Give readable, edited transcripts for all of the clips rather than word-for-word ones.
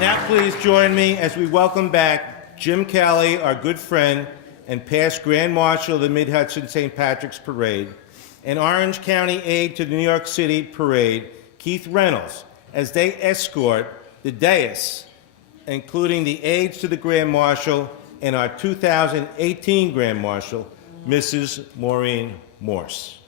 Now please join me as we welcome back Jim Kelly, our good friend and past Grand Marshal of the Mid-Hudson St. Patrick's Parade, and Orange County aide to the New York City Parade, Keith Reynolds, as they escort the dais, including the aides to the Grand Marshal and our 2018 Grand Marshal, Mrs. Maureen Morse.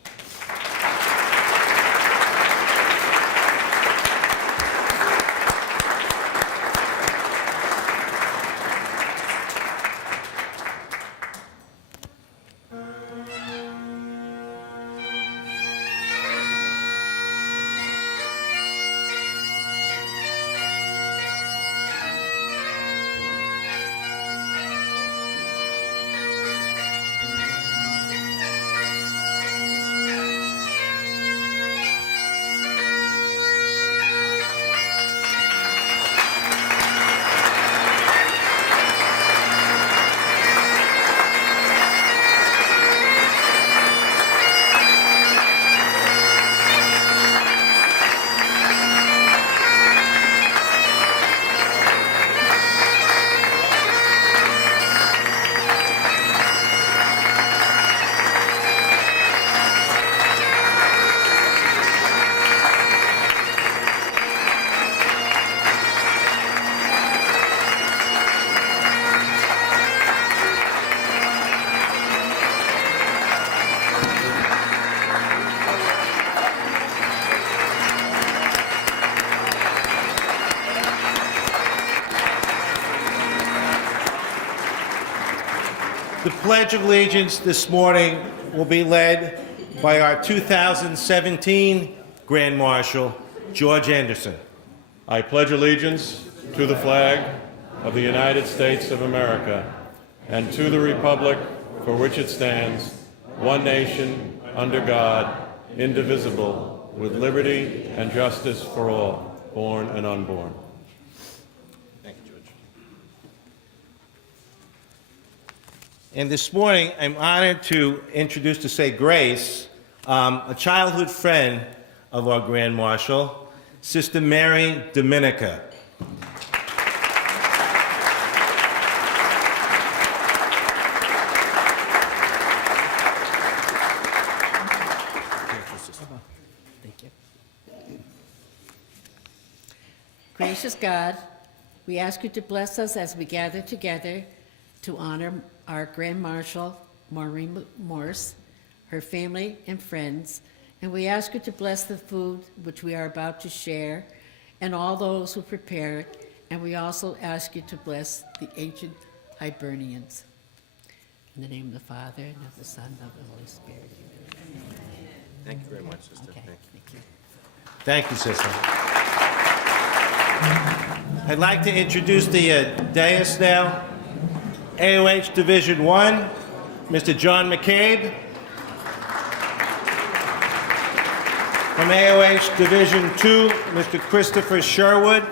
The Pledge of Allegiance this morning will be led by our 2017 Grand Marshal, George Anderson. I pledge allegiance to the flag of the United States of America and to the republic for which it stands, one nation, under God, indivisible, with liberty and justice for all, born and unborn. Thank you, George. And this morning, I'm honored to introduce, to say grace, a childhood friend of our Grand Marshal, Sister Mary Dominica. Thank you. Gracious God, we ask you to bless us as we gather together to honor our Grand Marshal, Maureen Morse, her family and friends, and we ask you to bless the food which we are about to share and all those who prepare it, and we also ask you to bless the ancient Hibernians. In the name of the Father, and of the Son, and of the Holy Spirit. Thank you very much, Sister. Okay, Thank you. thank you. Thank you, Sister. I'd like to introduce the dais now. AOH Division 1, Mr. John McCabe. From AOH Division 2, Mr. Christopher Sherwood.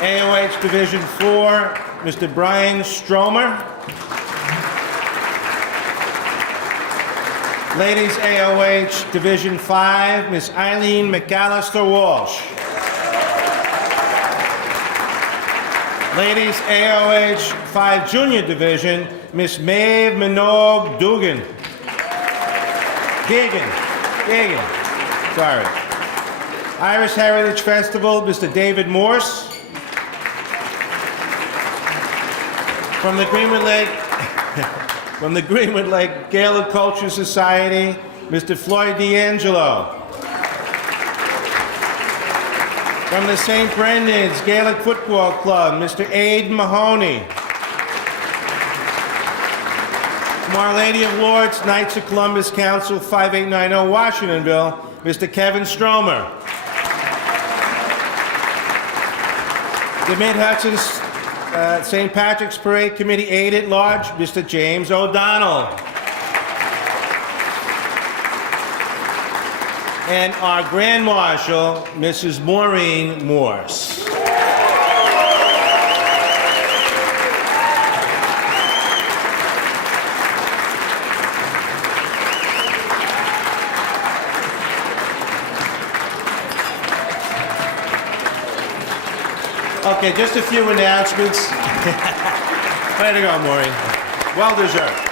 AOH Division 4, Mr. Brian Stromer. Ladies AOH Division 5, Miss Eileen McAllister Walsh. Ladies AOH 5 Junior Division, Miss Maeve Minogue Dugan. Gagan. Sorry. Irish Heritage Festival, Mr. David Morse. From the Greenwood Lake Gaelic Culture Society, Mr. Floyd D'Angelo. From the St. Brendan's Gaelic Football Club, Mr. Aid Mahoney. From Our Lady of Lords Knights of Columbus Council 5890 Washingtonville, Mr. Kevin Stromer. The Mid-Hudson St. Patrick's Parade Committee Aide at Large, Mr. James O'Donnell. And our Grand Marshal, Mrs. Maureen Morse. Okay, just a few announcements. Way to go, Maureen. Well deserved.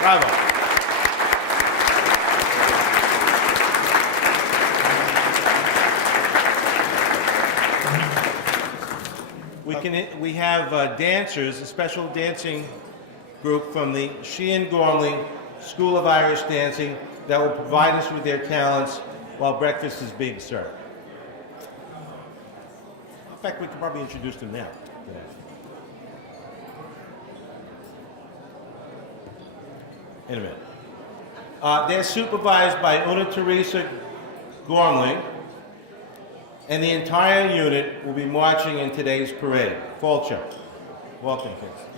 Bravo. We have dancers, a special dancing group from the Sheehan Gormley School of Irish Dancing that will provide us with their talents while breakfast is being served. In fact, we could probably introduce them now. In a minute. They're supervised by Una Teresa Gormley, and the entire unit will be marching in today's parade. Fall check. Welcome, kids.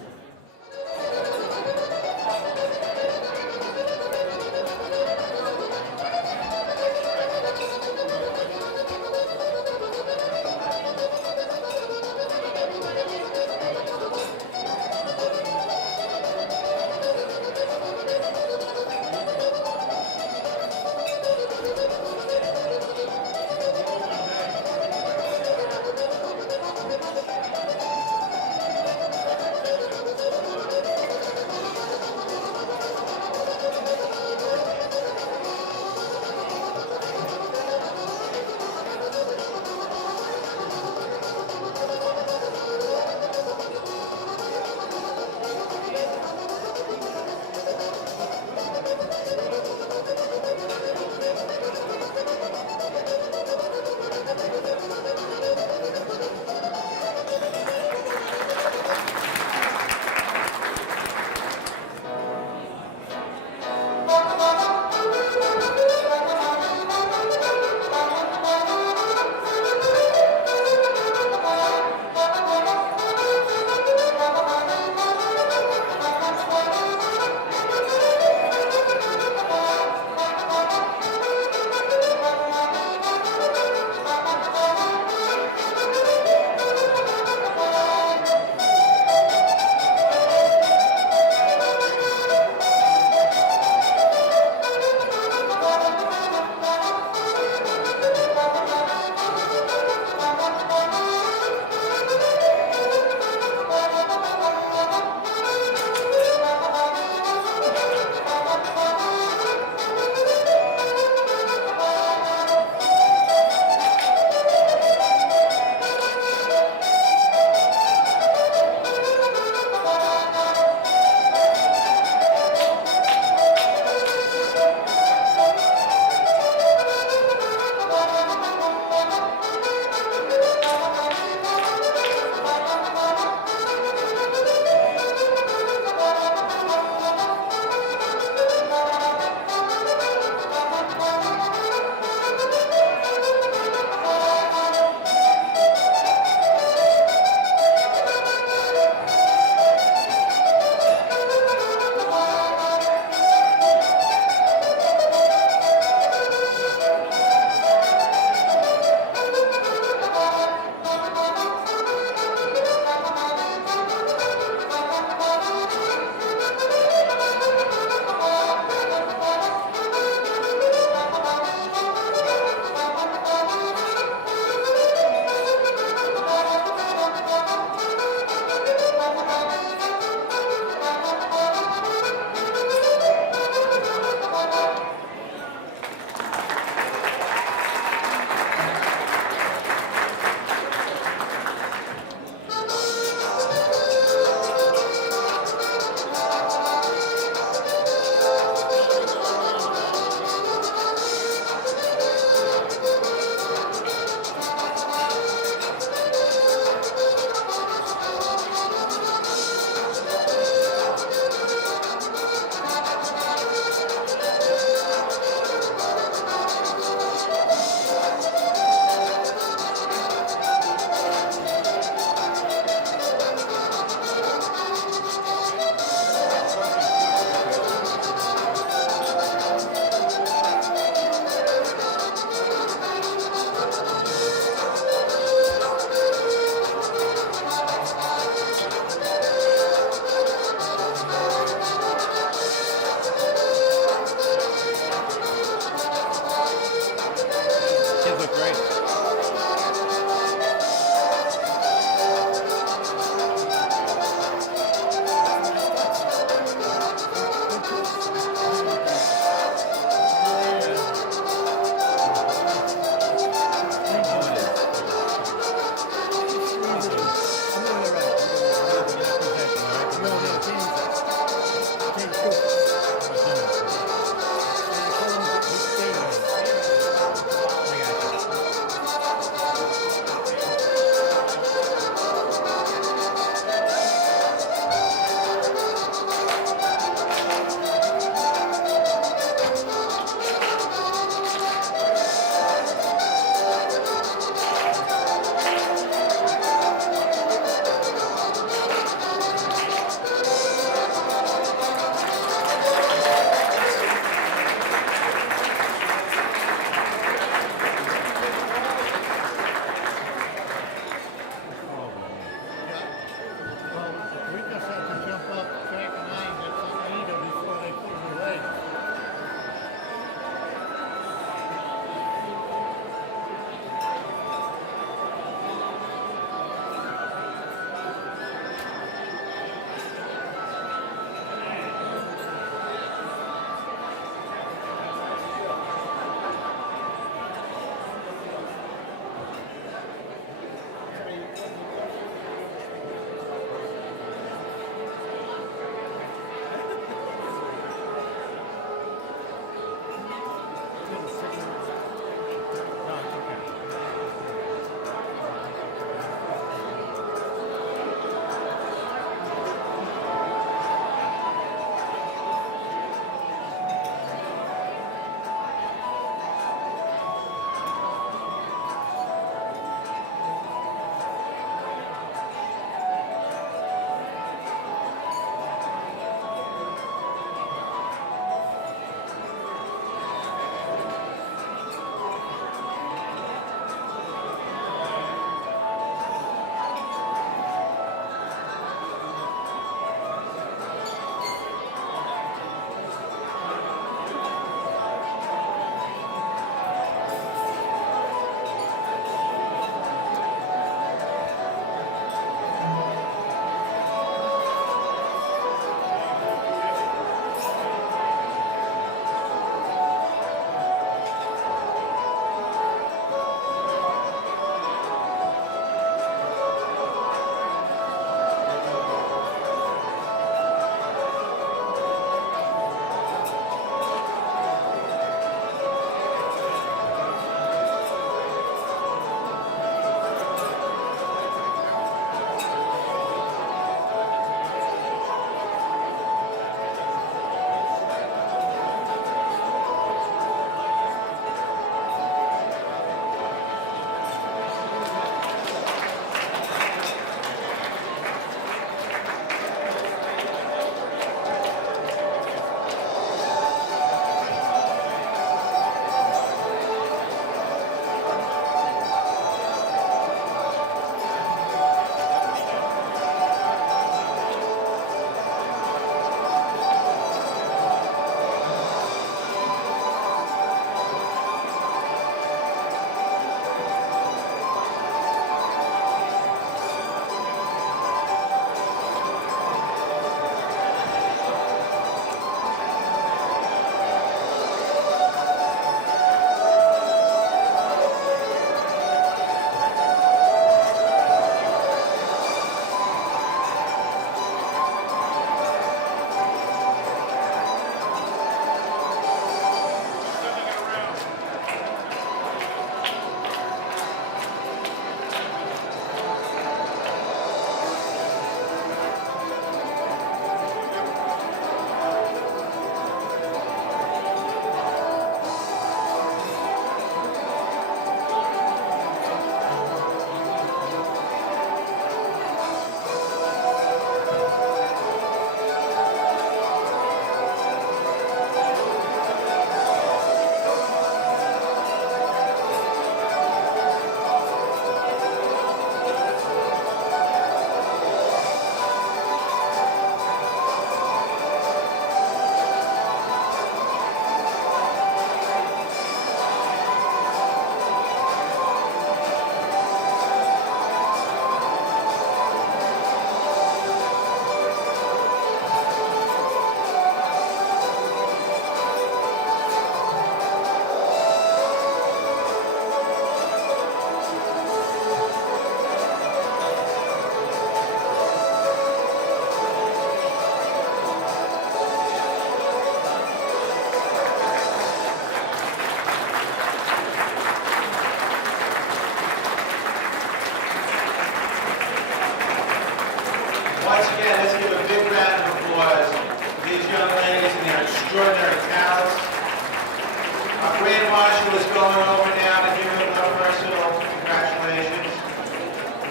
going over now to give them a personal congratulations.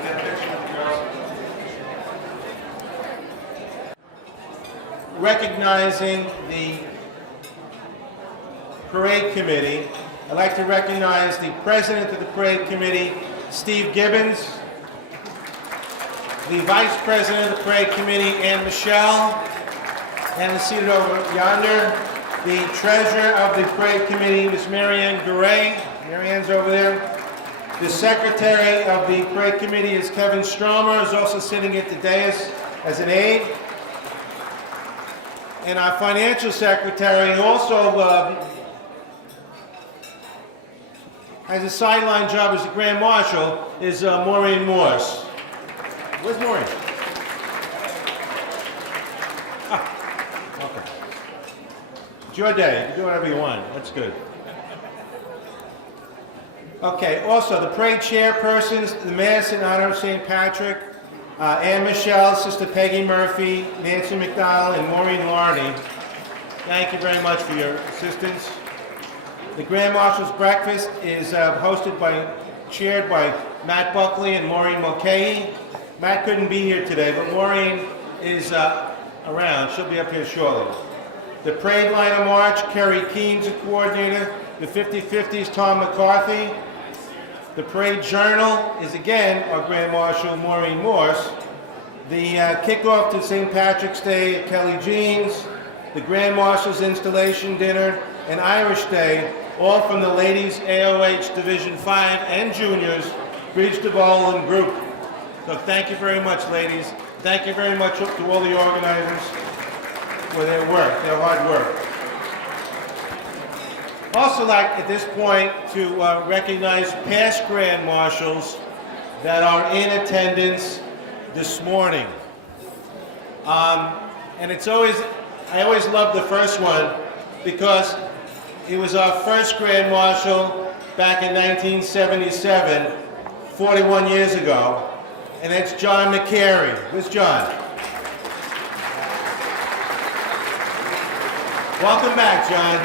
Get a picture with the girls. Recognizing the parade committee, I'd like to recognize the president of the parade committee, Steve Gibbons, the vice president of the parade committee, Ann Michelle, and seated over yonder, the treasurer of the parade committee, Ms. Marianne Garay. Marianne's over there. The secretary of the parade committee is Kevin Stromer, who's also sitting at the dais as an aide. And our financial secretary, who also has a sideline job as a Grand Marshal, is Maureen Morse. Where's Maureen? Okay. It's your day. You can do whatever you want. That's good. Okay, also the parade chairpersons, the Mass in honor of St. Patrick, Ann Michelle, Sister Peggy Murphy, Nancy McDonald, and Maureen Larney. Thank you very much for your assistance. The Grand Marshal's breakfast is chaired by Matt Buckley and Maureen Mulcahy. Matt couldn't be here today, but Maureen is around. She'll be up here shortly. The parade line of march, Kerry Keene's a coordinator. The 50-50s, Tom McCarthy. The parade journal is again our Grand Marshal, Maureen Morse. The kickoff to St. Patrick's Day at Kelly Jean's. The Grand Marshal's installation dinner and Irish Day, all from the Ladies AOH Division 5 and Juniors Bridge to Bowling Group. So thank you very much, ladies. Thank you very much to all the organizers for their work, their hard work. Also like at this point to recognize past Grand Marshals that are in attendance this morning. And I always love the first one because it was our first Grand Marshal back in 1977, 41 years ago, and it's John McCary. Where's John? Welcome back, John.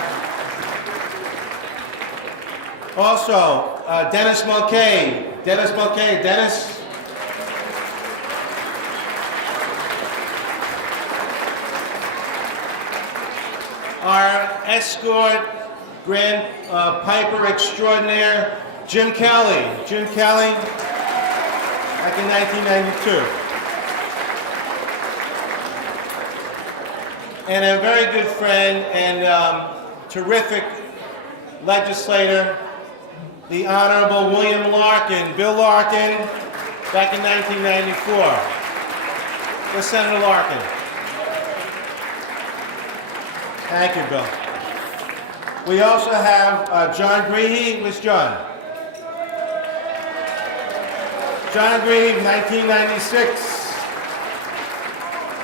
Also, Dennis Mulcahy. Dennis Mulcahy. Dennis? Our escort, Grand Piper Extraordinaire, Jim Kelly. Jim Kelly, back in 1992. And a very good friend and terrific legislator, the Honorable William Larkin, Bill Larkin, back in 1994. Where's Senator Larkin? Thank you, Bill. We also have John Greehey. Where's John? John Greehey, 1996.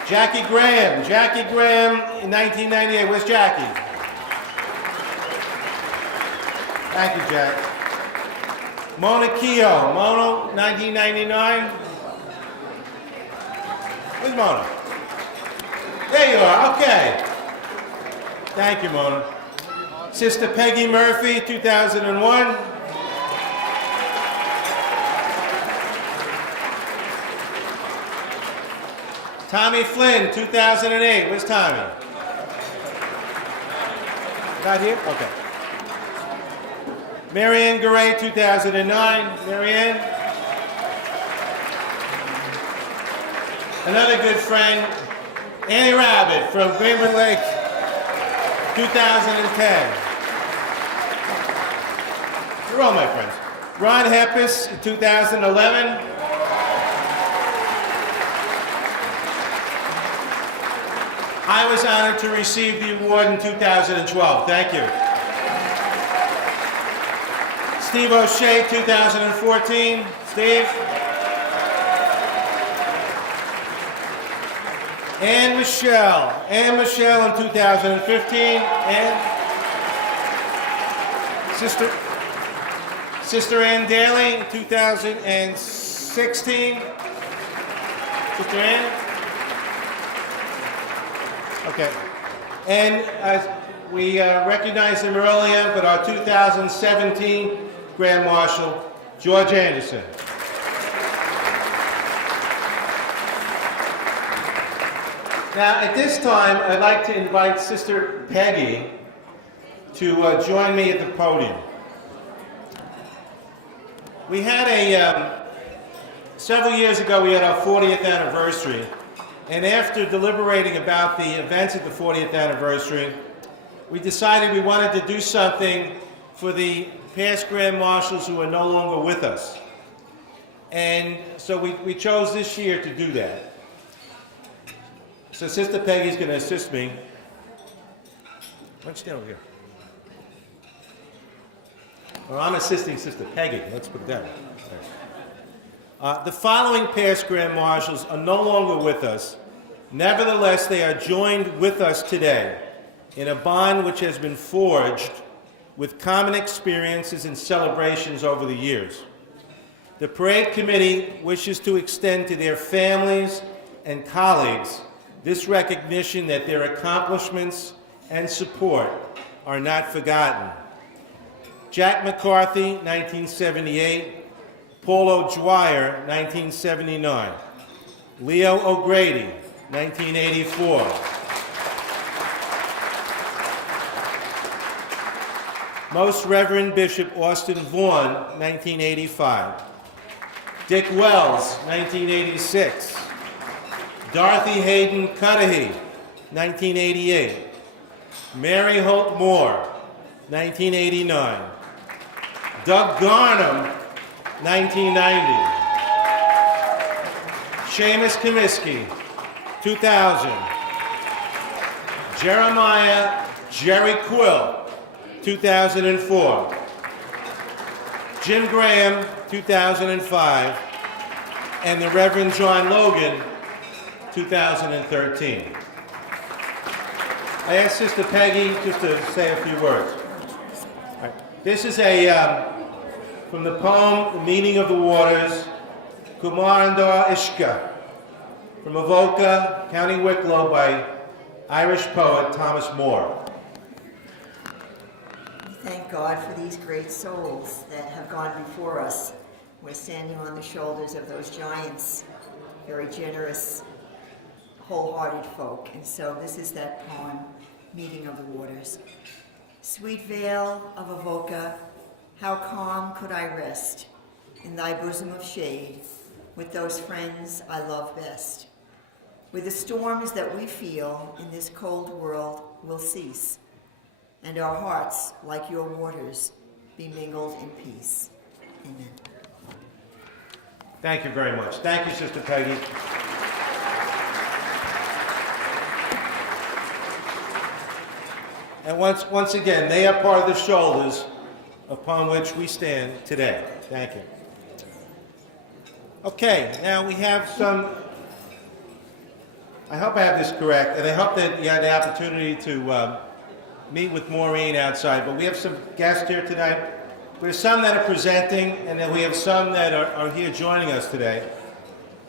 Jackie Graham. Jackie Graham in 1998. Where's Jackie? Thank you, Jack. Mona Keogh. Mona, 1999. Where's Mona? There you are. Okay. Thank you, Mona. Sister Peggy Murphy, 2001. Tommy Flynn, 2008. Where's Tommy? Not here? Okay. Marianne Garay, 2009. Marianne. Another good friend, Annie Rabbit from Greenwood Lake, 2010. You're all my friends. Ron Heppes, 2011. I was honored to receive the award in 2012. Thank you. Steve O'Shea, 2014. Steve. Ann Michelle. Ann Michelle in 2015. And Sister Ann Daly in 2016. Sister Ann. Okay. And we recognized him earlier, but our 2017 Grand Marshal, George Anderson. Now, at this time, I'd like to invite Sister Peggy to join me at the podium. We had several years ago, we had our 40th anniversary, and after deliberating about the events at the 40th anniversary, we decided we wanted to do something for the past Grand Marshals who are no longer with us. And so we chose this year to do that. So Sister Peggy's going to assist me. Why don't you stand over here? Well, I'm assisting Sister Peggy. Let's put it that way. The following past Grand Marshals are no longer with us. Nevertheless, they are joined with us today in a bond which has been forged with common experiences and celebrations over the years. The parade committee wishes to extend to their families and colleagues this recognition that their accomplishments and support are not forgotten. Jack McCarthy, 1978, Paul O'Dwyer, 1979, Leo O'Grady, 1984, Most Reverend Bishop Austin Vaughn, 1985, Dick Wells, 1986, Dorothy Hayden Cudahy, 1988, Mary Holt Moore, 1989, Doug Garnham, 1990, Seamus Comiskey, 2000, Jeremiah Jerry Kuhl, 2004, Jim Graham, 2005, and the Reverend John Logan, 2013. I asked Sister Peggy just to say a few words. All right. This is from the poem, The Meaning of the Waters, Kumarandar Ishka, from Avoca, County Wicklow, by Irish poet Thomas Moore. We thank God for these great souls that have gone before us. We're standing on the shoulders of those giants, very generous, wholehearted folk. And so this is that poem, Meeting of the Waters. Sweet vale of Avoca, how calm could I rest in thy bosom of shade with those friends I love best. Where the storms that we feel in this cold world will cease, and our hearts, like your waters, be mingled in peace. Amen. Thank you very much. Thank you, Sister Peggy. And once again, they are part of the shoulders upon which we stand today. Thank you. Okay, now we have some, I hope I have this correct, and I hope that you had the opportunity to meet with Maureen outside, but we have some guests here tonight. We have some that are presenting, and then we have some that are here joining us today.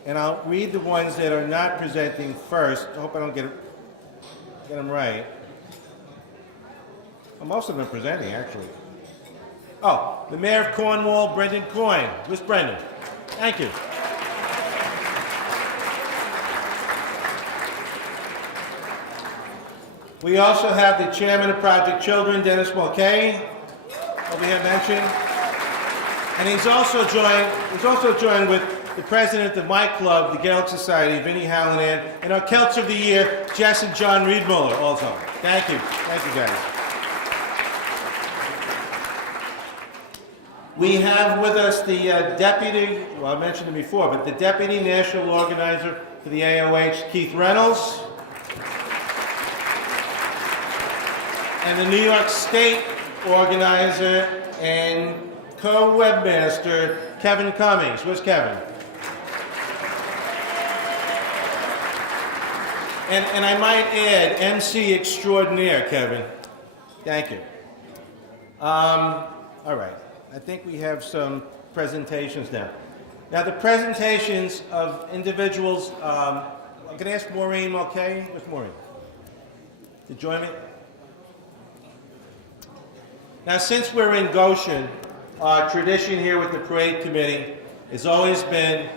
And I'll read the ones that are not presenting first. I hope I don't get them right. Well, most of them are presenting, actually. Oh, the Mayor of Cornwall, Brendan Coyne. Where's Brendan? Thank you. We also have the Chairman of Project Children, Dennis Mulcahy, over here mentioned. And he's also joined with the President of my club, the Gaelic Society, Vinnie Hallinan, and our Celts of the Year, Jess and John Reedmuller, also. Thank you. Thank you, guys. We have with us the Deputy, well, I mentioned him before, but the Deputy National Organizer for the AOH, Keith Reynolds, and the New York State Organizer and co-webmaster, Kevin Cummings. Where's Kevin? And I might add, MC extraordinaire, Kevin. Thank you. All right. I think we have some presentations now. Now, the presentations of individuals, I'm going to ask Maureen, okay? Where's Maureen? To join me? Now, since we're in Goshen, our tradition here with the parade committee has always been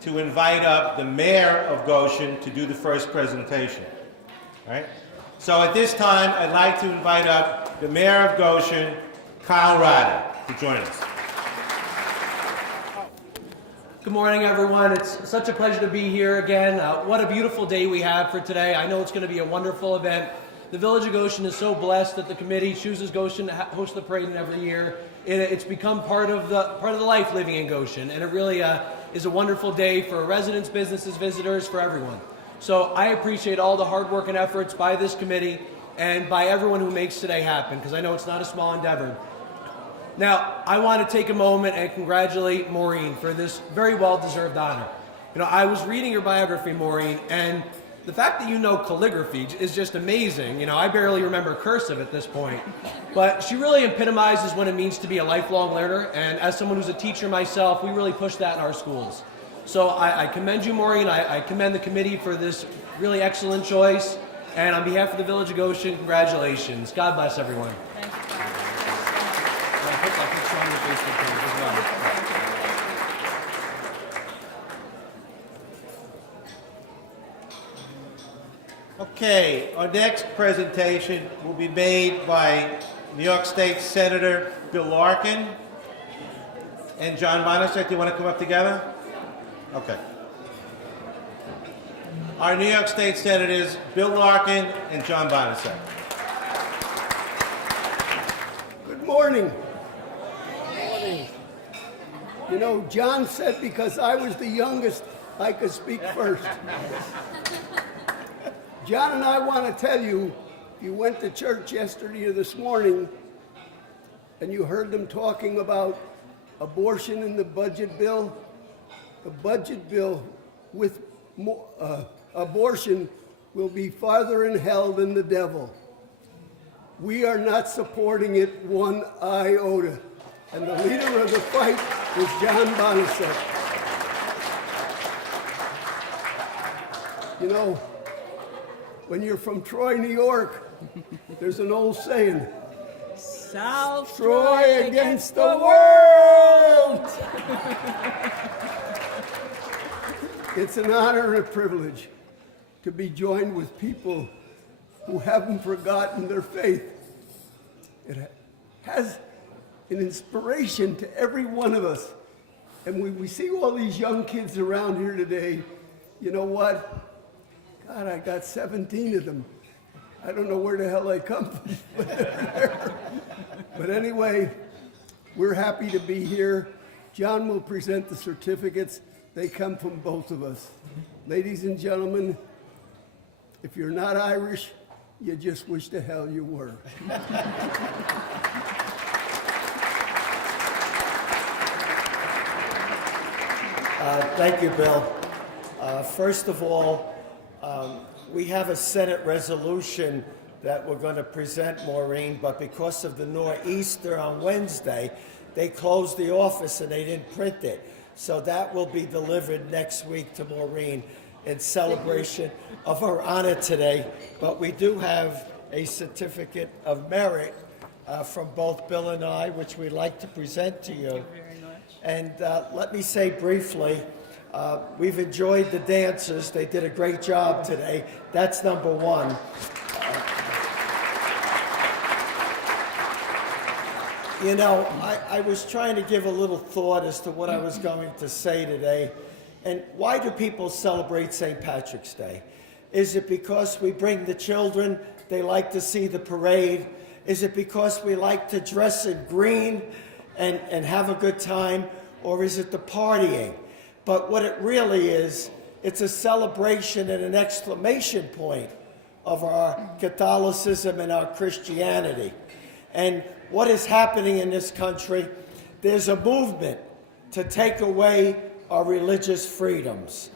to invite up the mayor of Goshen to do the first presentation. All right? So at this time, I'd like to invite up the mayor of Goshen, Kyle Roddy, to join us. Good morning, everyone. It's such a pleasure to be here again. What a beautiful day we have for today. I know it's going to be a wonderful event. The Village of Goshen is so blessed that the committee chooses Goshen to host the parade every year. It's become part of the life living in Goshen, and it really is a wonderful day for residents, businesses, visitors, for everyone. So I appreciate all the hard work and efforts by this committee and by everyone who makes today happen, because I know it's not a small endeavor. Now, I want to take a moment and congratulate Maureen for this very well-deserved honor. You know, I was reading your biography, Maureen, and the fact that you know calligraphy is just amazing. You know, I barely remember cursive at this point. But she really epitomizes what it means to be a lifelong learner, and as someone who's a teacher myself, we really push that in our schools. So I commend you, Maureen. I commend the committee for this really excellent choice. And on behalf of the Village of Goshen, congratulations. God bless everyone. Okay, our next presentation will be made by New York State Senator Bill Larkin and John Bonasek. Do you want to come up together? Okay. Our New York State Senators, Bill Larkin and John Bonasek. Good morning. Good morning. You know, John said because I was the youngest, I could speak first. John and I want to tell you, you went to church yesterday or this morning, and you heard them talking about abortion in the budget bill. The budget bill with abortion will be farther in hell than the devil. We are not supporting it one iota. And the leader of the fight is John Bonasek. You know, when you're from Troy, New York, there's an old saying, South Troy against the world! It's an honor and a privilege to be joined with people who haven't forgotten their faith. It has an inspiration to every one of us. And when we see all these young kids around here today, you know what? God, I got 17 of them. I don't know where the hell they come from, but they're there. But anyway, we're happy to be here. John will present the certificates. They come from both of us. Ladies and gentlemen, if you're not Irish, you just wish to hell you were. Thank you, Bill. First of all, we have a Senate resolution that we're going to present, Maureen, but because of the nor'easter on Wednesday, they closed the office and they didn't print it. So that will be delivered next week to Maureen in celebration of her honor today. But we do have a certificate of merit from both Bill and I, which we'd like to present to you. Thank you very much. And let me say briefly, we've enjoyed the dancers. They did a great job today. That's number one. You know, I was trying to give a little thought as to what I was going to say today. And why do people celebrate St. Patrick's Day? Is it because we bring the children, they like to see the parade? Is it because we like to dress in green and have a good time? Or is it the partying? But what it really is, it's a celebration and an exclamation point of our Catholicism and our Christianity. And what is happening in this country, there's a movement to take away our religious freedoms.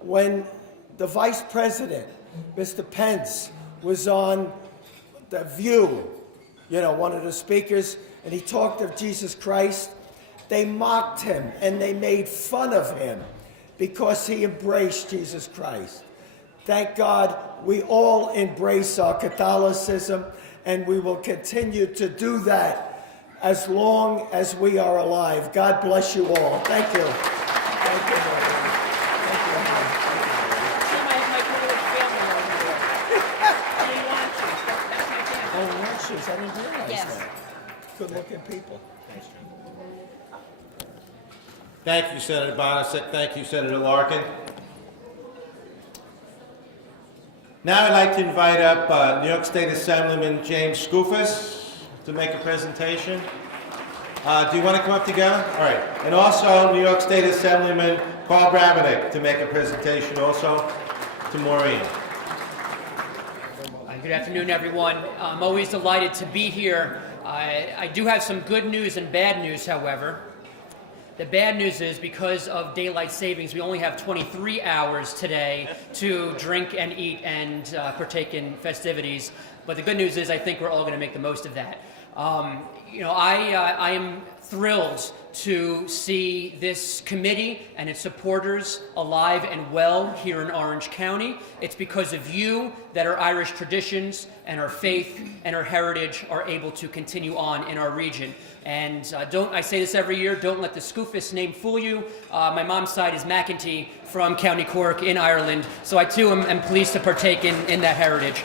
When the Vice President, Mr. Pence, was on The View, you know, one of the speakers, and he talked of Jesus Christ, they mocked him and they made fun of him because he embraced Jesus Christ. Thank God we all embrace our Catholicism, and we will continue to do that as long as we are alive. God bless you all. Thank you. Thank you, Maureen. Thank you, Helen. See my Polish family over there. They want you. That's my family. Oh, lunches. I didn't realize Yes. that. Good-looking people. Thank you, Senator Bonasek. Thank you, Senator Larkin. Now I'd like to invite up New York State Assemblyman James Skoufis to make a presentation. Do you want to come up together? All right. And also New York State Assemblyman Paul Brabenec to make a presentation also to Maureen. Good afternoon, everyone. I'm always delighted to be here. I do have some good news and bad news, however. The bad news is because of daylight savings, we only have 23 hours today to drink and eat and partake in festivities. But the good news is I think we're all going to make the most of that. I am thrilled to see this committee and its supporters alive and well here in Orange County. It's because of you that our Irish traditions and our faith and our heritage are able to continue on in our region. And I say this every year, don't let the Skoufis name fool you. My mom's side is McEntee from County Cork in Ireland, so I too am pleased to partake in that heritage.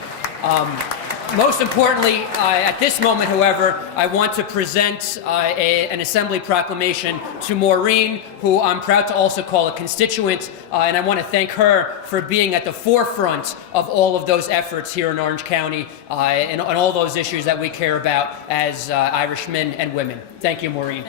Most importantly, at this moment, however, I want to present an Assembly proclamation to Maureen, who I'm proud to also call a constituent, and I want to thank her for being at the forefront of all of those efforts here in Orange County and on all those issues that we care about as Irish men and women. Thank you, Maureen.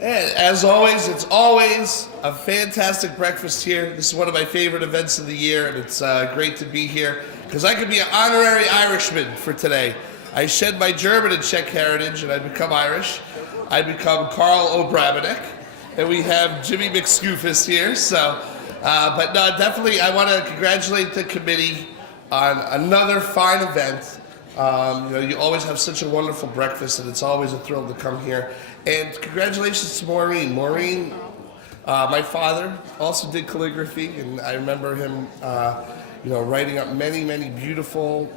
And as always, it's always a fantastic breakfast here. This is one of my favorite events of the year, and it's great to be here because I could be an honorary Irishman for today. I shed my German and Czech heritage, and I become Irish. I become Carl O'Brabenec, and we have Jimmy McScoofus here. So, but no, definitely, I want to congratulate the committee on another fine event. You always have such a wonderful breakfast, and it's always a thrill to come here. And congratulations to Maureen. Maureen, my father also did calligraphy, and I remember him, writing up many, many beautiful,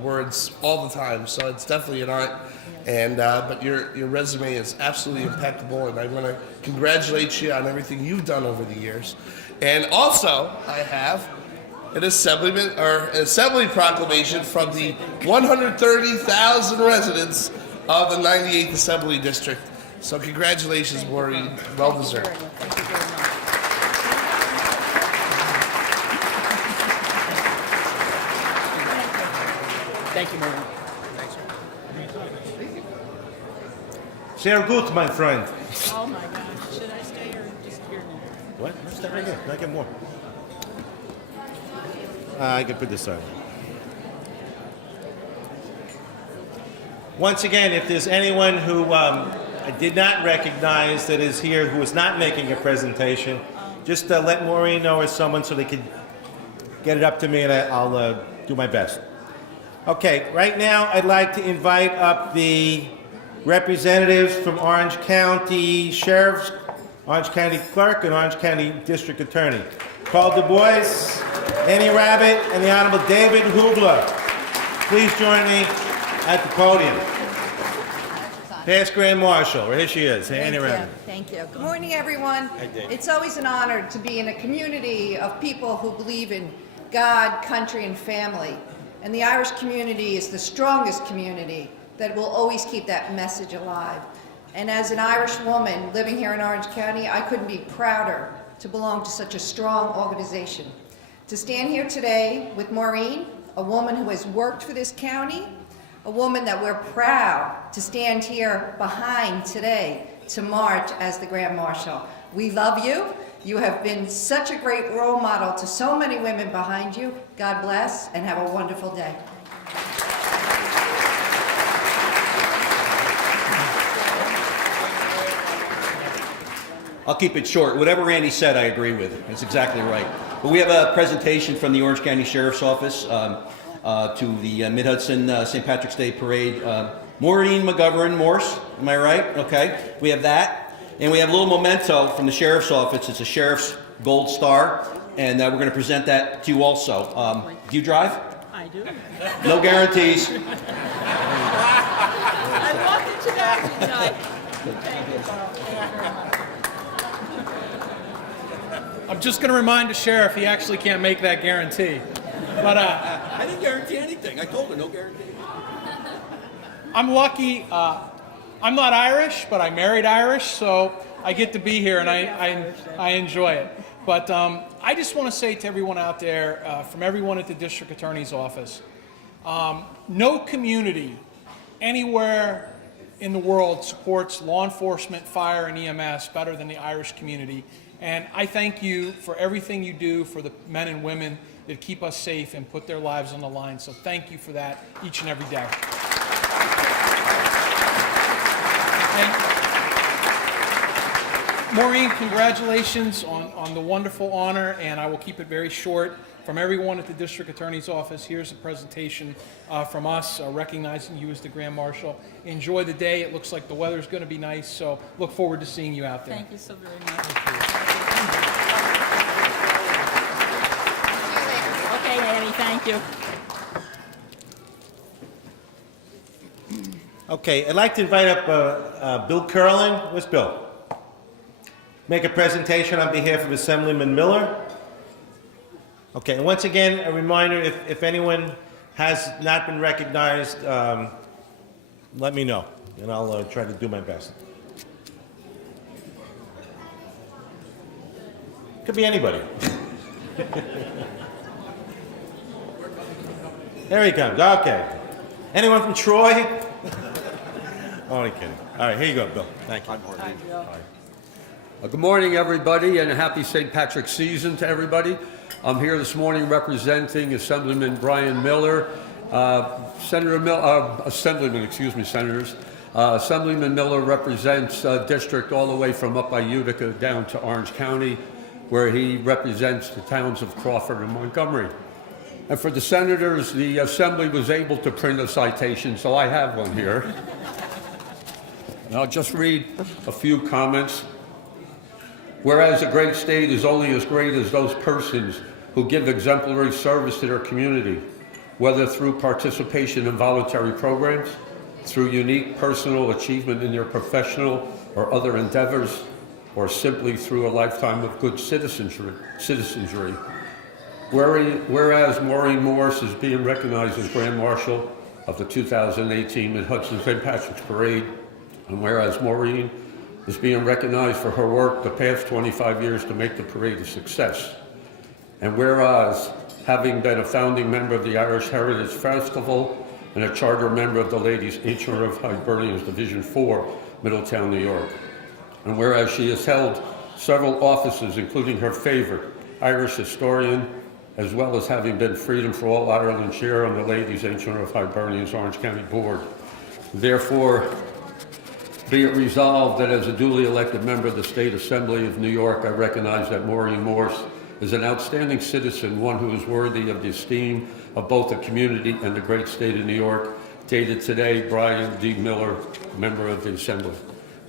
words all the time. So it's definitely an art. And but your resume is absolutely impeccable, and I want to congratulate you on everything you've done over the years. And also, I have an assembly proclamation from the 130,000 residents of the 98th Assembly District. So congratulations, Maureen. Well deserved. Thank you very much. Thank you, Maureen. Sehr gut, my friend. Oh my gosh. Should I stay or just here now? What? Stay right here. I get more. I can put this on. Once again, if there's anyone who I did not recognize that is here who is not making a presentation, just let Maureen know or someone so they can get it up to me, and I'll do my best. Okay, right now I'd like to invite up the representatives from Orange County Sheriff's, Orange County Clerk, and Orange County District Attorney. Paul Du Bois, Annie Rabbit, and the Honorable David Hubler. Please join me at the podium. Past Grand Marshal, here she is, Annie Rabbit. Thank you. Good morning, everyone. Dave. It's always an honor to be in a community of people who believe in God, country, and family. And the Irish community is the strongest community that will always keep that message alive. And as an Irish woman living here in Orange County, I couldn't be prouder to belong to such a strong organization. To stand here today with Maureen, a woman who has worked for this county, a woman that we're proud to stand here behind today to march as the Grand Marshal. We love you. You have been such a great role model to so many women behind you. God bless and have a wonderful day. I'll keep it short. Whatever Randy said, I agree with. That's exactly right. But we have a presentation from the Orange County Sheriff's Office to the Mid-Hudson St. Patrick's Day Parade. Maureen McGovern, Morse, am I right? Okay, we have that. And we have a little memento from the Sheriff's Office. It's a Sheriff's Gold Star, and we're going to present that to you also. Do you drive? I do. No guarantees. I walked into that tonight. Thank you, Bob. Thank you very much. I'm just going to remind the sheriff he actually can't make that guarantee. But I didn't guarantee anything. I told her no guarantee. I'm lucky. I'm not Irish, but I married Irish, so I get to be here and I enjoy it. But I just want to say to everyone out there, from everyone at the District Attorney's Office, no community anywhere in the world supports law enforcement, fire, and EMS better than the Irish community. And I thank you for everything you do for the men and women that keep us safe and put their lives on the line. So thank you for that each and every day. And Maureen, congratulations on the wonderful honor, and I will keep it very short. From everyone at the District Attorney's Office, here's a presentation from us recognizing you as the Grand Marshal. Enjoy the day. It looks like the weather's going to be nice, so look forward to seeing you out there. Thank you so very much. Okay, Annie, thank you. Okay, I'd like to invite up Bill Curlin. Where's Bill? Make a presentation on behalf of Assemblyman Miller. Okay, and once again, a reminder, if anyone has not been recognized, let me know, and I'll try to do my best. Could be anybody. There he comes, okay. Anyone from Troy? Only kidding. All right, here you go, Bill. Thank you. Good morning, everybody, and a happy St. Patrick's season to everybody. I'm here this morning representing Assemblyman Brian Miller, Assemblyman Miller represents a district all the way from up by Utica down to Orange County, where he represents the towns of Crawford and Montgomery. And for the senators, the Assembly was able to print a citation, so I have one here. And I'll just read a few comments. Whereas a great state is only as great as those persons who give exemplary service to their community, whether through participation in voluntary programs, through unique personal achievement in their professional or other endeavors, or simply through a lifetime of good citizenry. Whereas Maureen Morse is being recognized as Grand Marshal of the 2018 Mid-Hudson St. Patrick's Parade, and whereas Maureen is being recognized for her work the past 25 years to make the parade a success. And whereas, having been a founding member of the Irish Heritage Festival and a charter member of the Ladies Ancient of Hibernians Division 4, Middletown, New York. And whereas she has held several offices, including her favorite, Irish historian, as well as having been Freedom for All Ireland Chair on the Ladies Ancient of Hibernians Orange County Board. Therefore, be it resolved that as a duly elected member of the State Assembly of New York, I recognize that Maureen Morse is an outstanding citizen, one who is worthy of the esteem of both the community and the great state of New York. Dated today, Brian D. Miller, member of the Assembly.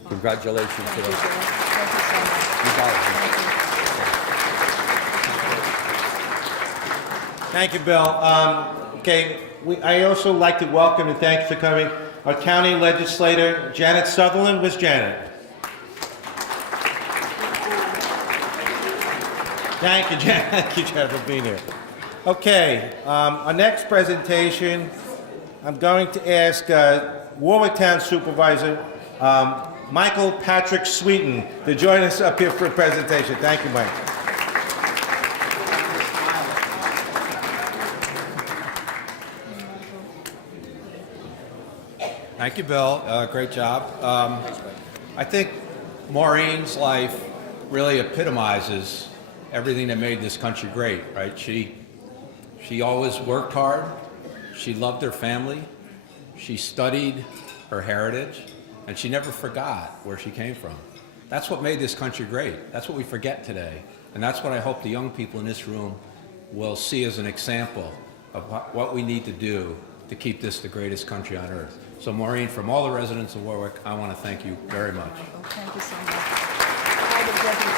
Congratulations to us. Thank you, Bill. I also like to welcome and thank you for coming our county legislator, Janet Sutherland. Where's Janet? Thank you, Janet. Thank you, Janet, for being here. Okay, our next presentation, I'm going to ask Warwicktown Supervisor Michael Patrick Sweeten to join us up here for a presentation. Thank you, Mike. Thank you, Bill. Great job. I think Maureen's life really epitomizes everything that made this country great, right? She always worked hard. She loved her family. She studied her heritage, and she never forgot where she came from. That's what made this country great. That's what we forget today. And that's what I hope the young people in this room will see as an example of what we need to do to keep this the greatest country on earth. So Maureen, from all the residents of Warwick, I want to thank you very much. Oh, thank you so much. I would definitely.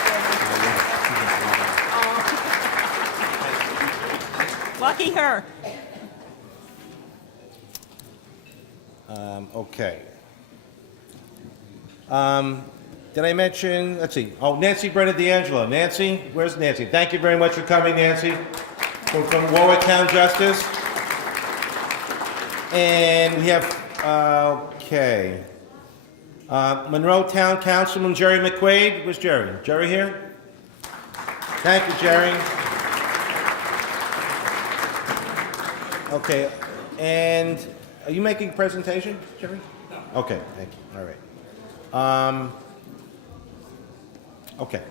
Lucky her. Okay. Did I mention, let's see, Nancy Brennan D'Angelo. Nancy, where's Nancy? Thank you very much for coming, Nancy, from Warwick Town Justice. And we have, okay, Monroe Town Councilman Jerry McQuaid. Where's Jerry? Jerry here? Thank you, Jerry. Okay, and are you making a presentation, Jerry? No. Okay, thank you. All right. Okay.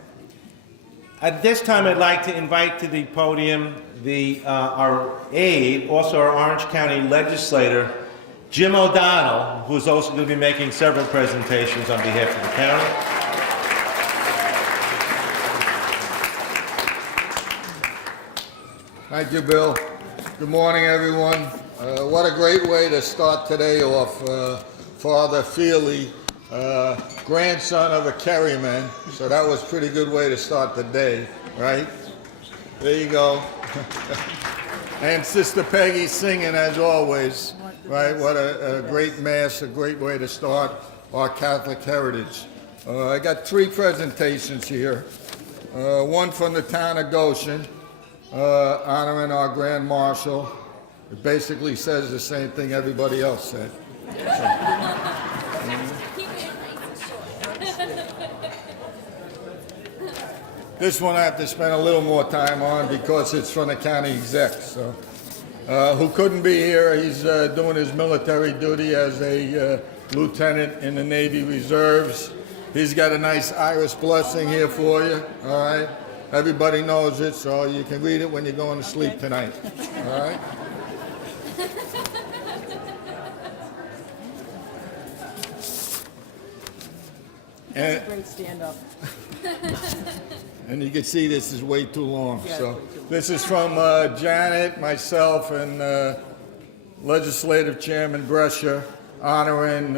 At this time, I'd like to invite to the podium our aide, also our Orange County legislator, Jim O'Donnell, who is also going to be making several presentations on behalf of the county. Thank you, Bill. Good morning, everyone. What a great way to start today off. Father Feely, grandson of a Kerryman, so that was a pretty good way to start the day, right? There you go. And Sister Peggy singing as always, right? What a great mass, a great way to start our Catholic heritage. I got 3 presentations here. One from the town of Goshen, honoring our Grand Marshal. It basically says the same thing everybody else said. This one I have to spend a little more time on because it's from the county exec, so, who couldn't be here. He's doing his military duty as a lieutenant in the Navy Reserves. He's got a nice Irish blessing here for you, all right? Everybody knows it, so you can read it when you're going to sleep tonight, all right? That's a great stand-up. And you can see this is way too long. So this is from Janet, myself, and Legislative Chairman Brescia, honoring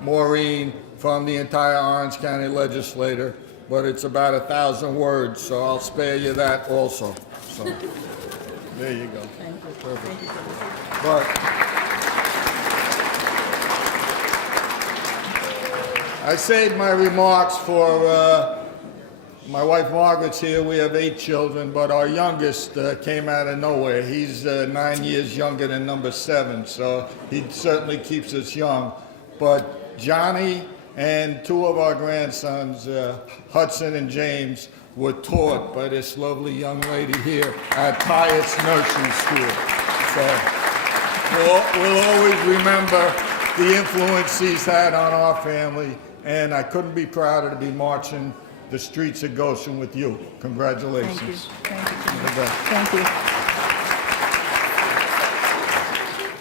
Maureen from the entire Orange County Legislature. But it's about 1,000 words, so I'll spare you that also. So there you go. Thank you. Perfect. Thank you. But I saved my remarks for my wife Margaret's here. We have 8 children, but our youngest came out of nowhere. He's 9 years younger than number 7, so he certainly keeps us young. But Johnny and 2 of our grandsons, Hudson and James, were taught by this lovely young lady here at Piatt's Nursery School. So we'll always remember the influence he's had on our family, and I couldn't be prouder to be marching the streets of Goshen with you. Congratulations. Thank you. Thank you.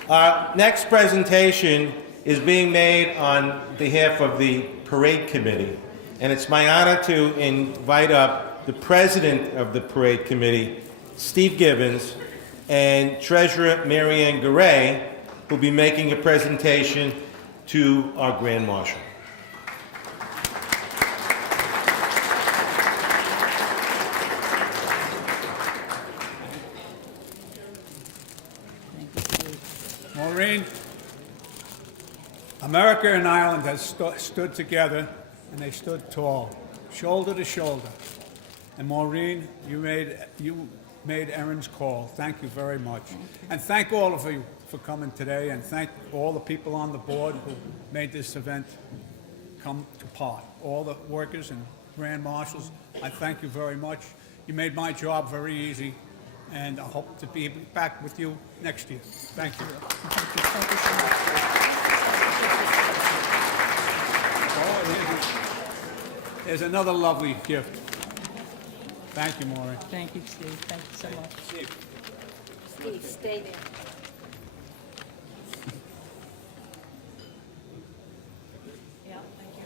Our next presentation is being made on behalf of the Parade Committee, and it's my honor to invite up the President of the Parade Committee, Steve Gibbons, and Treasurer Mary Ann Garay, who will be making a presentation to our Grand Marshal. Maureen, America and Ireland has stood together, and they stood tall, shoulder to shoulder. And Maureen, you made Erin's call. Thank you very much. And thank all of you for coming today, and thank all the people on the board who made this event come to part. All the workers and Grand Marshals, I thank you very much. You made my job very easy, and I hope to be back with you next year. Thank you. Thank you so much. Oh, here's another lovely gift. Thank you, Maureen. Thank you, Steve. Thank you so much. Steve, stay there. Yeah, thank you.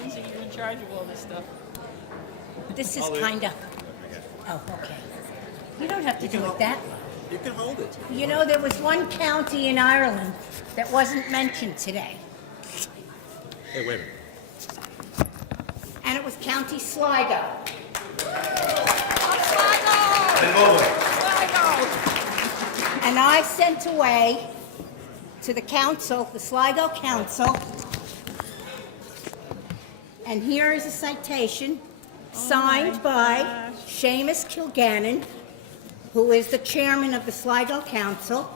Lindsay, you're in charge of all this stuff. This is kind of... Oh, okay. You don't have to do it that low. You can hold it. You know, there was one county in Ireland that wasn't mentioned today, Hey, wait a minute. and it was County Sligo. And I sent away to the council, the Sligo Council, and here is a citation signed by Seamus Kilgannon, who is the chairman of the Sligo Council.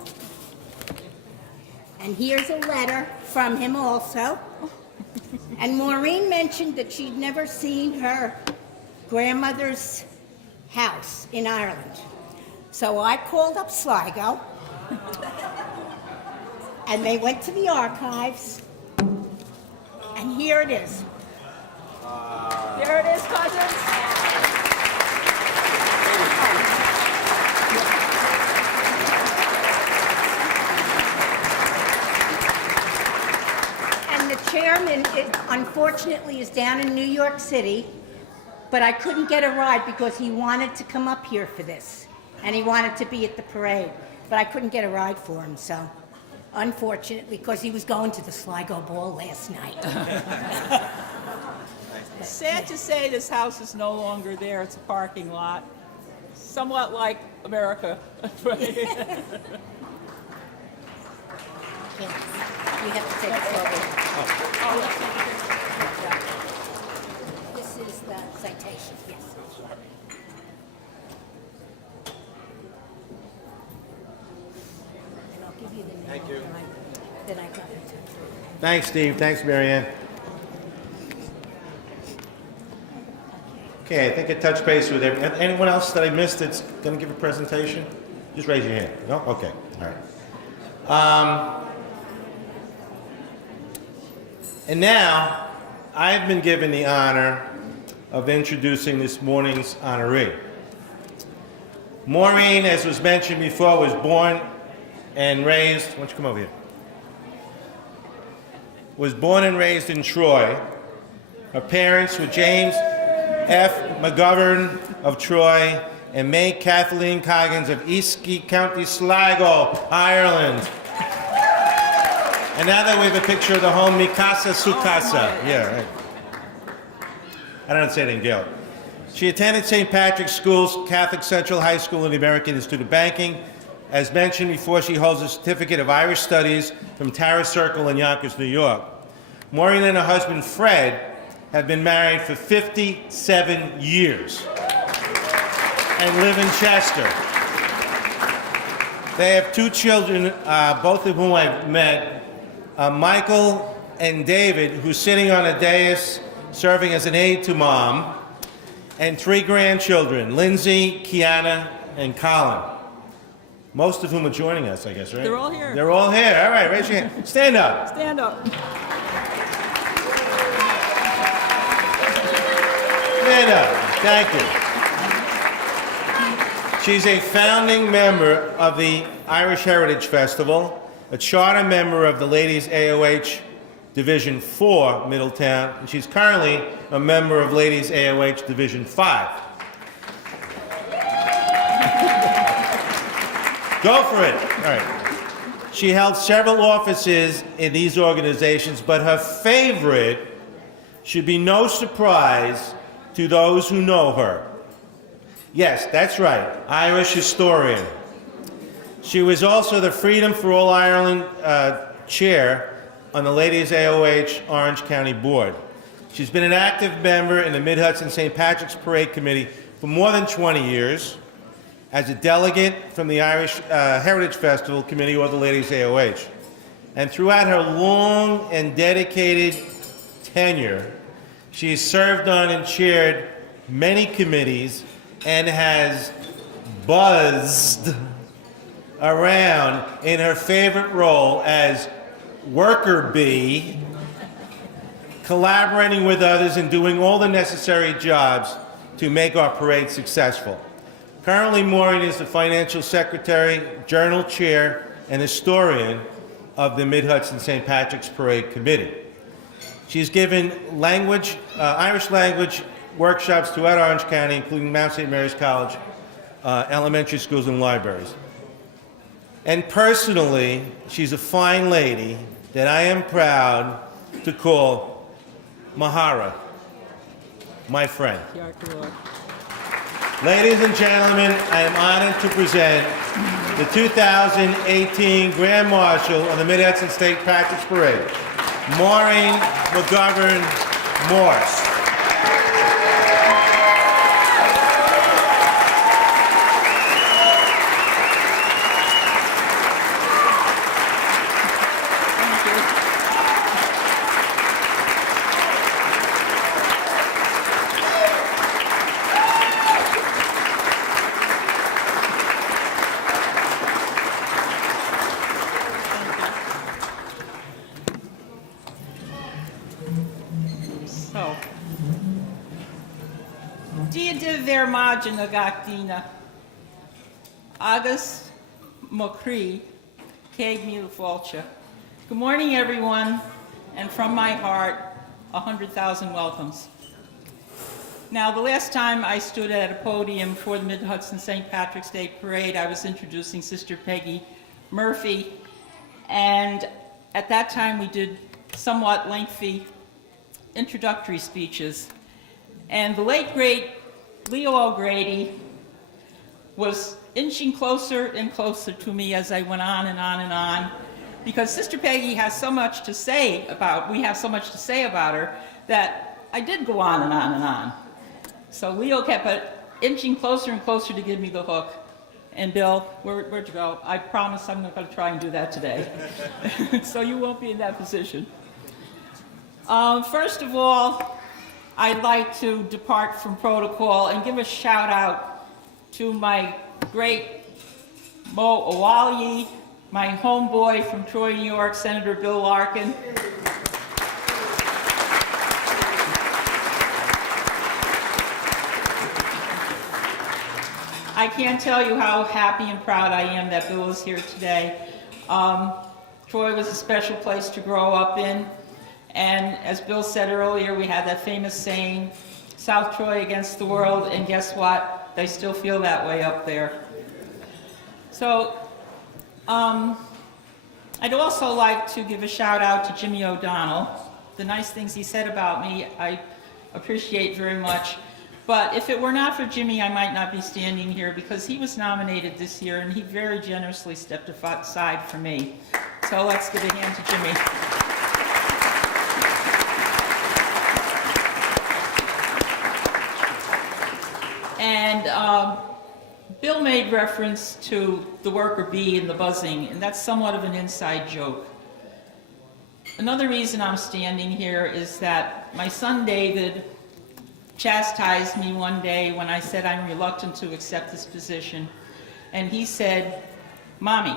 And here's a letter from him also. And Maureen mentioned that she'd never seen her grandmother's house in Ireland. So I called up Sligo, and they went to the archives, and here it is. There it is, cousins. And the chairman, unfortunately, is down in New York City, but I couldn't get a ride because he wanted to come up here for this, and he wanted to be at the parade, but I couldn't get a ride for him, so unfortunately, because he was going to the Sligo Ball last night. Sad to say this house is no longer there. It's a parking lot. Somewhat like America. You have to take it slowly. This is the citation, yes. And I'll give you the name. Thank you. That I got it. Thanks, Steve. Thanks, Marianne. Okay, I think I touched base with everyone. Anyone else that I missed that's going to give a presentation? Just raise your hand. No? Okay. All right. And now, I've been given the honor of introducing this morning's honoree. Maureen, as was mentioned before, was born and raised, why don't you come over here? Was born and raised in Troy. Her parents were James F. McGovern of Troy and May Kathleen Coggins of Eastskey County, Sligo, Ireland. And now that we have a picture of the home, Mikasa Sukasa. Yeah, right. I don't say it in Gaelic. She attended St. Patrick's School's Catholic Central High School and the American Institute of Banking. As mentioned before, she holds a certificate of Irish Studies from Tara Circle in Yonkers, New York. Maureen and her husband, Fred, have been married for 57 years and live in Chester. They have two children, both of whom I've met, Michael and David, who's sitting on a dais serving as an aide to Mom, and three grandchildren, Lindsay, Kiana, and Colin. Most of whom are joining us, I guess, right? They're all here. They're all here. All right, raise your hand. Stand up. Stand up. Stand up. Thank you. She's a founding member of the Irish Heritage Festival, a charter member of the Ladies AOH Division 4, Middletown, and she's currently a member of Ladies AOH Division 5. Go for it. All right. She held several offices in these organizations, but her favorite should be no surprise to those who know her. Yes, that's right, Irish historian. She was also the Freedom for All Ireland chair on the Ladies AOH Orange County Board. She's been an active member in the Mid-Hudson St. Patrick's Parade Committee for more than 20 years, as a delegate from the Irish Heritage Festival Committee or the Ladies AOH. And throughout her long and dedicated tenure, she has served on and chaired many committees and has buzzed around in her favorite role as worker bee, collaborating with others and doing all the necessary jobs to make our parade successful. Currently, Maureen is the financial secretary, journal chair, and historian of the Mid-Hudson St. Patrick's Parade Committee. She's given Irish language workshops throughout Orange County, including Mount St. Mary's College, elementary schools and libraries. And personally, she's a fine lady that I am proud to call Mahara, my friend. Ladies and gentlemen, I am honored to present the 2018 Grand Marshal of the Mid-Hudson State Patrick's Parade, Maureen McGovern Morse. So, dia de vermagem na gactina, August Mocree, Keg Mil Fulcha. Good morning, everyone, and from my heart, 100,000 welcomes. Now, the last time I stood at a podium for the Mid-Hudson St. Patrick's Day Parade, I was introducing Sister Peggy Murphy, and at that time we did somewhat lengthy introductory speeches. And the late, great Leo O'Grady was inching closer and closer to me as I went on and on and on, because Sister Peggy has so much to say about, we have so much to say about her, that I did go on and on and on. So Leo kept inching closer and closer to give me the hook. And Bill, where'd you go? I promise I'm not going to try and do that today. So you won't be in that position. First of all, I'd like to depart from protocol and give a shout out to my great Mo Owaliyi, my homeboy from Troy, New York, Senator Bill Larkin. I can't tell you how happy and proud I am that Bill is here today. Troy was a special place to grow up in. And as Bill said earlier, we had that famous saying, South Troy against the world, and guess what? They still feel that way up there. So, I'd also like to give a shout out to Jimmy O'Donnell. The nice things he said about me, I appreciate very much. But if it were not for Jimmy, I might not be standing here, because he was nominated this year and he very generously stepped aside for me. So let's give a hand to Jimmy. And Bill made reference to the worker bee and the buzzing, and that's somewhat of an inside joke. Another reason I'm standing here is that my son David chastised me one day when I said I'm reluctant to accept this position. And he said, Mommy,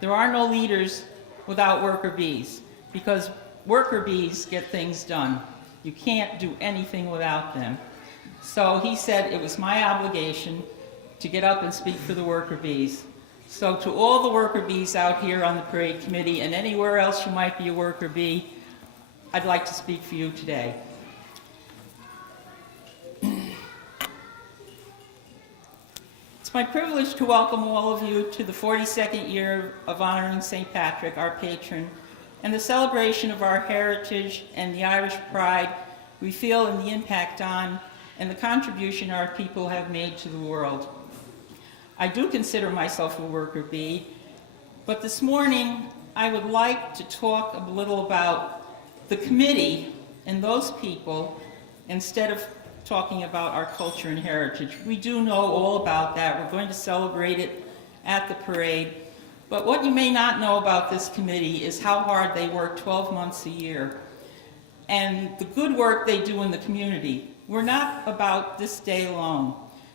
there are no leaders without worker bees, because worker bees get things done. You can't do anything without them. So he said it was my obligation to get up and speak for the worker bees. So to all the worker bees out here on the parade committee and anywhere else you might be a worker bee, I'd like to speak for you today. It's my privilege to welcome all of you to the 42nd year of honoring St. Patrick, our patron, and the celebration of our heritage and the Irish pride we feel and the impact on and the contribution our people have made to the world. I do consider myself a worker bee, but this morning I would like to talk a little about the committee and those people instead of talking about our culture and heritage. We do know all about that. We're going to celebrate it at the parade. But what you may not know about this committee is how hard they work 12 months a year and the good work they do in the community. We're not about this day alone.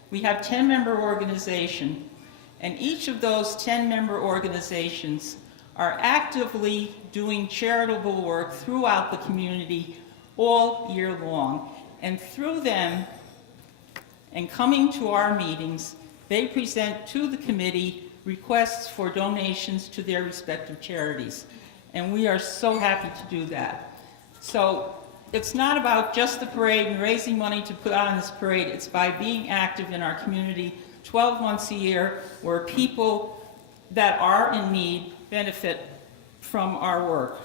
We have 10-member organization, and each of those 10-member organizations are actively doing charitable work throughout the community all year long. And through them, and coming to our meetings, they present to the committee requests for donations to their respective charities. And we are so happy to do that. So it's not about just the parade and raising money to put on this parade. It's by being active in our community 12 months a year, where people that are in need benefit from our work.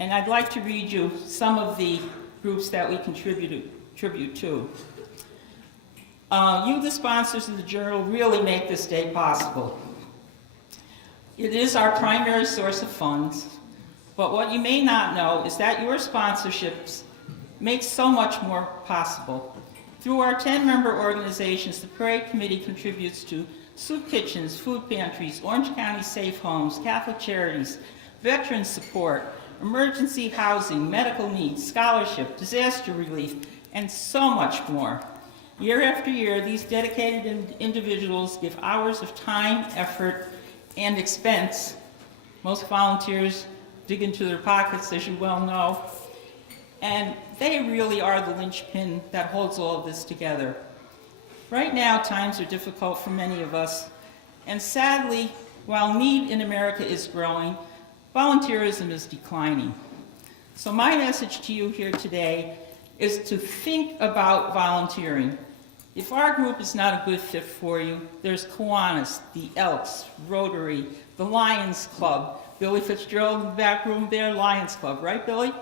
And I'd like to read you some of the groups that we contribute to. You, the sponsors of the Journal, really make this day possible. It is our primary source of funds, but what you may not know is that your sponsorships make so much more possible. Through our 10-member organizations, the Parade Committee contributes to soup kitchens, food pantries, Orange County Safe Homes, Catholic Charities, veteran support, emergency housing, medical needs, scholarship, disaster relief, and so much more. Year after year, these dedicated individuals give hours of time, effort, and expense. Most volunteers dig into their pockets, as you well know, and they really are the linchpin that holds all of this together. Right now, times are difficult for many of us, and sadly, while need in America is growing, volunteerism is declining. So my message to you here today is to think about volunteering. If our group is not a good fit for you, there's Kiwanis, the Elks, Rotary, the Lions Club. Billy Fitzgerald in the back room there, Lions Club, right, Billy?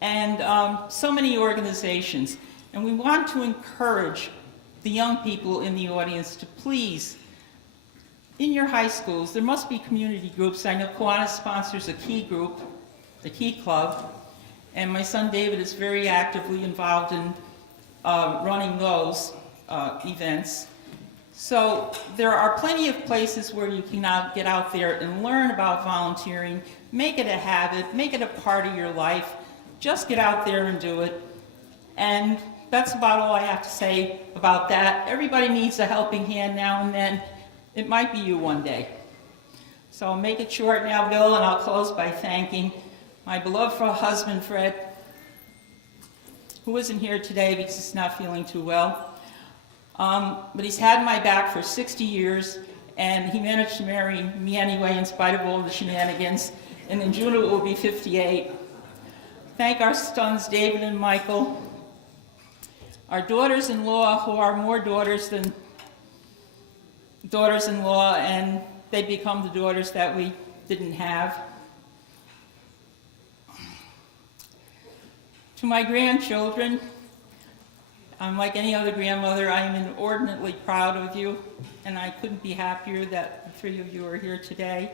And so many organizations. And we want to encourage the young people in the audience to please, in your high schools, there must be community groups. I know Kiwanis sponsors a Key group, the Key Club, and my son David is very actively involved in running those events. So there are plenty of places where you can now get out there and learn about volunteering, make it a habit, make it a part of your life. Just get out there and do it. And that's about all I have to say about that. Everybody needs a helping hand now and then. It might be you one day. So I'll make it short now, Bill, and I'll close by thanking my beloved husband, Fred, who isn't here today because he's not feeling too well. But he's had my back for 60 years, and he managed to marry me anyway in spite of all the shenanigans. And in June it will be 58. Thank our sons, David and Michael, our daughters-in-law, who are more daughters than daughters-in-law, and they become the daughters that we didn't have. To my grandchildren, I'm like any other grandmother, I am inordinately proud of you, and I couldn't be happier that the three of you are here today.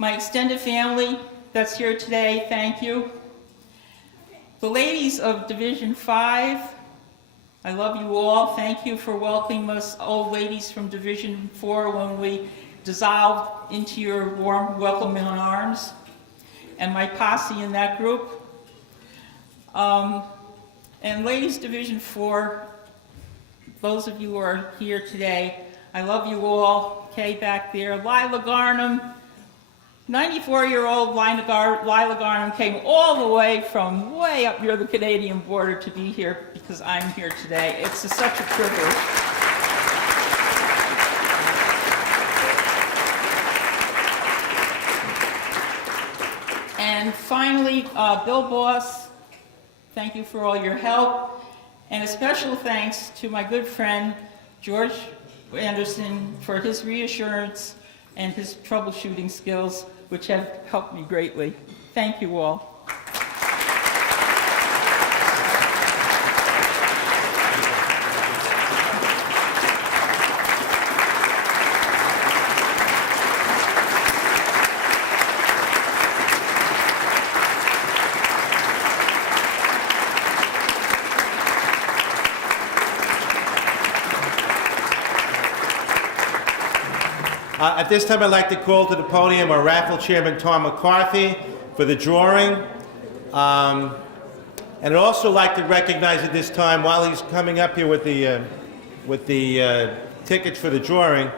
My extended family that's here today, thank you. The ladies of Division 5, I love you all. Thank you for welcoming us old ladies from Division 4 when we dissolved into your warm welcome in arms. And my posse in that group. And ladies Division 4, those of you who are here today, I love you all. Kay back there, Lila Garnham, 94-year-old Lila Garnham came all the way from way up near the Canadian border to be here because I'm here today. It's such a privilege. And finally, Bill Boss, thank you for all your help. And a special thanks to my good friend, George Anderson, for his reassurance and his troubleshooting skills, which have helped me greatly. Thank you all. At this time, I'd like to call to the podium our raffle chairman, Tom McCarthy, for the drawing. And I'd also like to recognize at this time, while he's coming up here with the tickets for the drawing,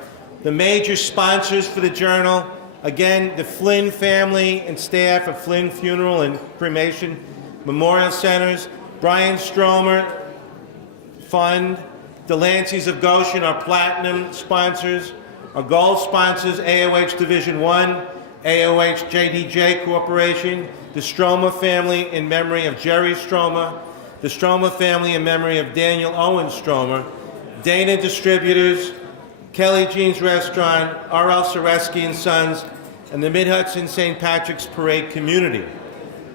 the major sponsors for the Journal. Again, the Flynn family and staff of Flynn Funeral and Cremation Memorial Centers, Brian Stromer Fund, the Lancey's of Goshen, our platinum sponsors, our gold sponsors, AOH Division 1, AOH JDJ Corporation, the Stroma family in memory of Jerry Stroma, the Stromer family in memory of Daniel Owen Stromer, Dana Distributors, Kelly Jean's Restaurant, R.L. Sereski and Sons, and the Mid-Hudson St. Patrick's Parade community.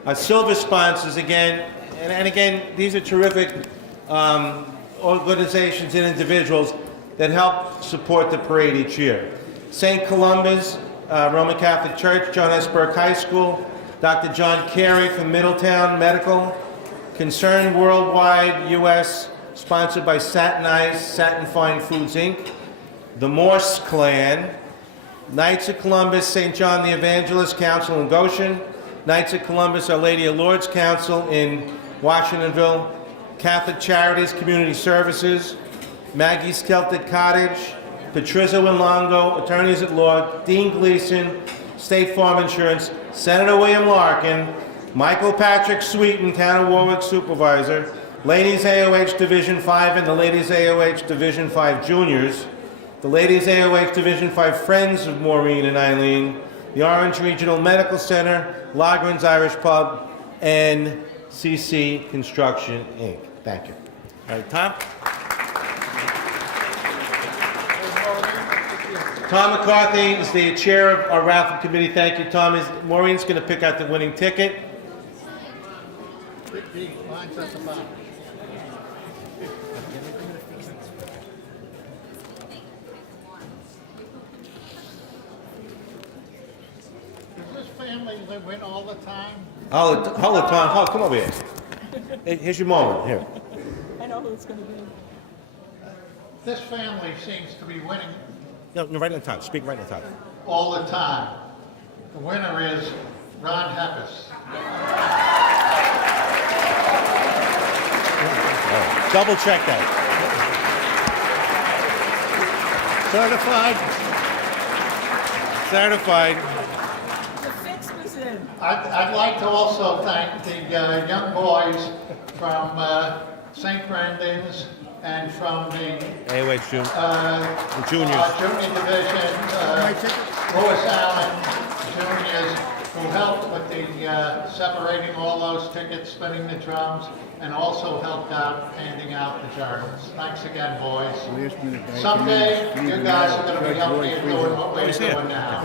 Our silver sponsors again, and again, these are terrific organizations and individuals that help support the parade each year. St. Columba's Roman Catholic Church, John S. Burke High School, Dr. John Carey from Middletown Medical, Concern Worldwide U.S., sponsored by Satin Ice, Satin Fine Foods, Inc., the Morse Clan, Knights of Columbus, St. John the Evangelist Council in Goshen, Knights of Columbus, Our Lady of Lourdes Council in Washingtonville, Catholic Charities Community Services, Maggie's Celtic Cottage, Patrizio and Longo, Attorneys at Law, Dean Gleason, State Farm Insurance, Senator William Larkin, Michael Patrick Sweeten, Town of Warwick Supervisor, Ladies AOH Division 5 and the Ladies AOH Division 5 Juniors, the Ladies AOH Division 5 Friends of Maureen and Eileen, the Orange Regional Medical Center, Lagran's Irish Pub, and CC Construction, Inc. Thank you. All right, Tom? Tom McCarthy is the chair of our raffle committee. Thank you, Tom. Maureen's going to pick out the winning ticket. Family that win all the time? Hold it, Tom. Hold, come over here. Here's your moment. Here. I know who it's going to be. This family seems to be winning No, right on top. Speak right on top. all the time. The winner is Ron Heppes. Double check that. Certified. I'd like to also thank the young boys from St. Brendan's and from the AOH juniors. junior division, Lewis Allen juniors, who helped with the separating all those tickets, spinning the drums, and also helped out handing out the journals. Thanks again, boys. Someday, you guys are going to be up here doing what we're doing now.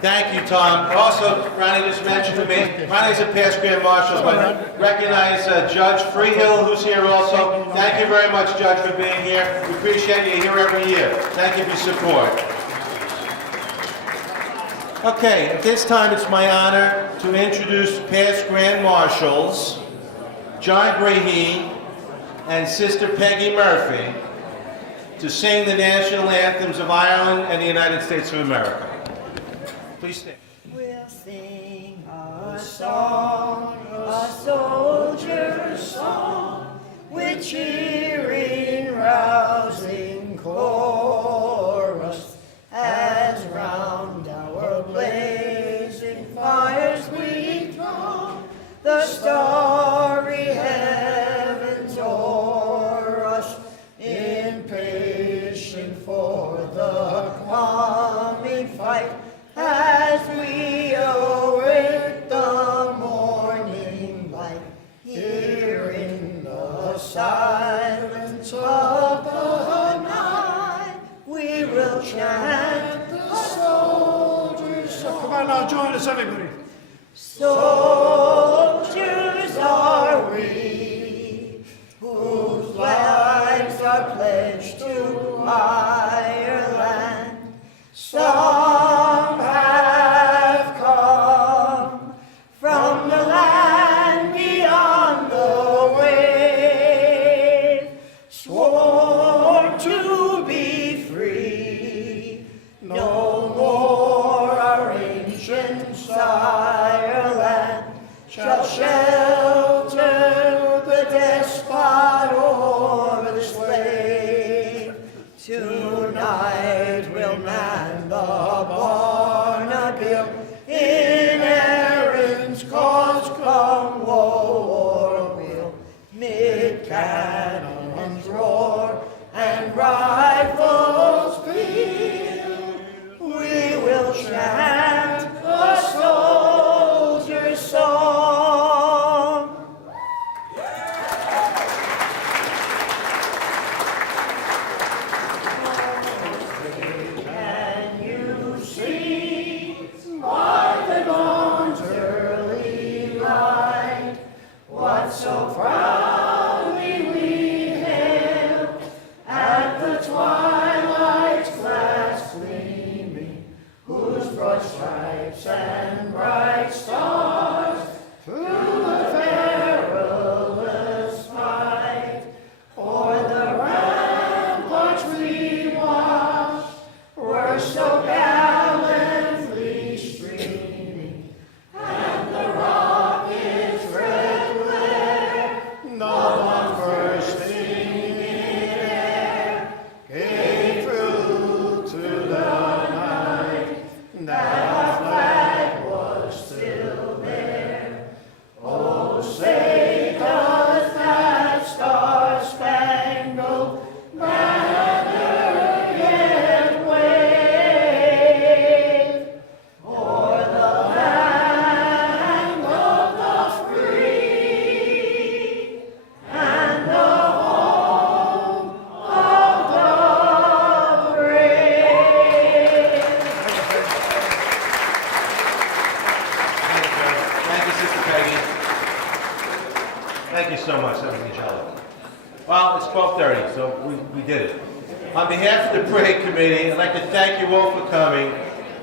Thank you, Tom. Also, Ronnie just mentioned to me, Ronnie's a past Grand Marshal, but recognize Judge Freehill, who's here also. Thank you very much, Judge, for being here. We appreciate you here every year. Thank you for your support. Okay, at this time, it's my honor to introduce past Grand Marshals, John Brahee and Sister Peggy Murphy, to sing the national anthems of Ireland and the United States of America. Please stand. We'll sing a song, a soldier's song, with cheering, rousing chorus, as round our blazing fires we throng, the starry heavens o'er us, impatient for the coming fight, as we await the morning light, here in the silence of the night, we will chant the soldiers' song. Come on now, join us, everybody. Soldiers are we, whose lives are pledged to Ireland. Some have come from the land beyond the wave, sworn to be free, no more our ancient Ireland. Thank you so much. That was angelic. Well, it's 12:30, so we did it. On behalf of the parade committee, I'd like to thank you all for coming.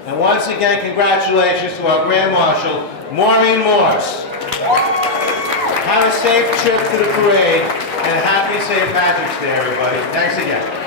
And once again, congratulations to our Grand Marshal, Maureen Morse. Have a safe trip to the parade and a happy St. Patrick's Day, everybody. Thanks again.